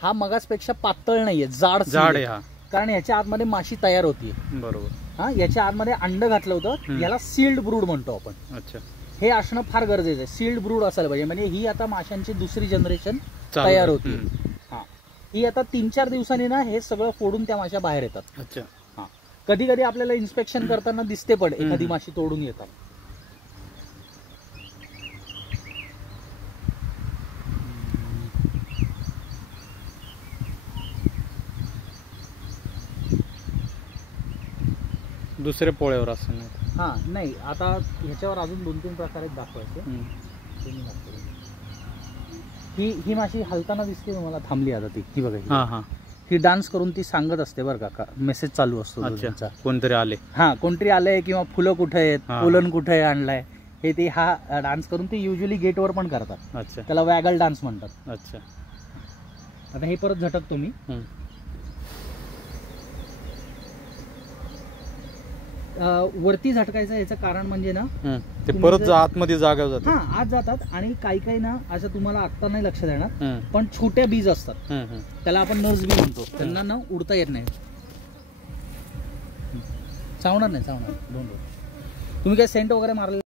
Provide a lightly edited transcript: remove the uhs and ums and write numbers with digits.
हा मगासपेक्षा पातळ नाहीये, जाड जाड आहे हा, कारण याच्या आतमध्ये माशी तयार होतीये. बरोबर. हा, याच्या आतमध्ये अंड घातलं होतं, याला सील्ड ब्रूड म्हणतो आपण. अच्छा, हे असणं फार गरजेचं आहे. सील्ड ब्रूड असायला पाहिजे, म्हणजे ही आता माशांची दुसरी जनरेशन तयार होती. हा, ही आता 3-4 दिवसांनी ना हे सगळं फोडून त्या माशा बाहेर येतात. अच्छा. हा, कधी कधी आपल्याला इन्स्पेक्शन करताना दिसते पण एखादी माशी तोडून येतात. दुसऱ्या पोळ्यावर असं नाही. हा नाही, आता ह्याच्यावर अजून 2-3 प्रकार आहेत दाखवायचे. ही माशी हलताना दिसते तुम्हाला, थांबली आता ती, ही बघा. हा हा, ही डान्स करून ती सांगत असते बरं का, मेसेज चालू असतो त्यांचा. कोणतरी आले, हा, कोणतरी आलंय किंवा फुलं कुठे आहेत, पोलन कुठे आणलाय, हे ते हा डान्स करून ते युजली गेटवर पण करतात. अच्छा, त्याला वॅगल डान्स म्हणतात. अच्छा. आता हे परत झटकतो मी. वरती झटकायचं याचं कारण म्हणजे ना, ते परत आतमध्ये जागा जातात. हा, आत जातात. आणि काही ना असं तुम्हाला आत्ता नाही लक्षात येणार, पण छोट्या बीज असतात, त्याला आपण नर्स बी म्हणतो, त्यांना ना उडता येत नाही. चावणार नाही. तुम्ही काय सेंट वगैरे मारले